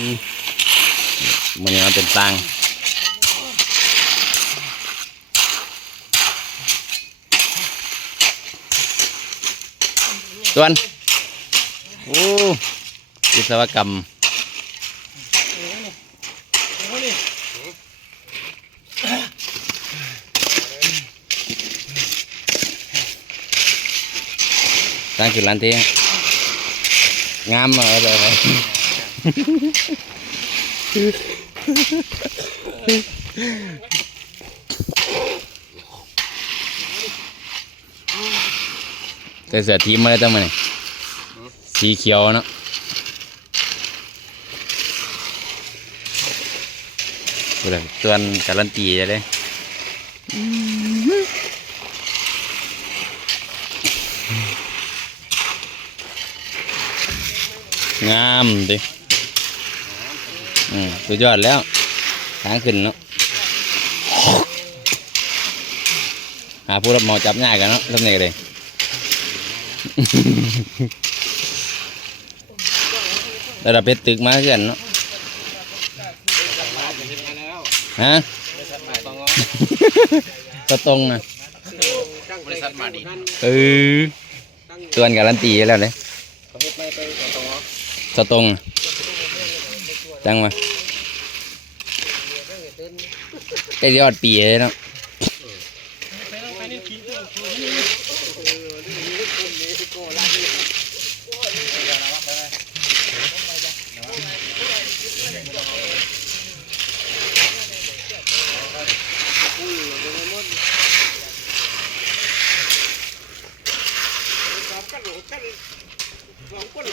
มมันยังเป็นตังส่วนโอ้วิศวกรรมสร้างจุดร้านเที่งามมาเลย แต่เสือทีมมาเลยตั้งมาเนี่ยสีเขียวเนาะดูเลยตัวนการันตีจะได้งามดิ อืมสุดยอดแล้วทางขึ้นเนาะหาผู้รับเหมาจับง่ายกันเนาะทำไงกันเลยระดับเพชรตึกมาเพื่อนเนาะฮะก็ตรงนะบริษัทมาดีเออตัวนการันตีแล้วเลยสตรง จังมาใกล้ยอดปีเลยเนาะก็เลย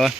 ยวะ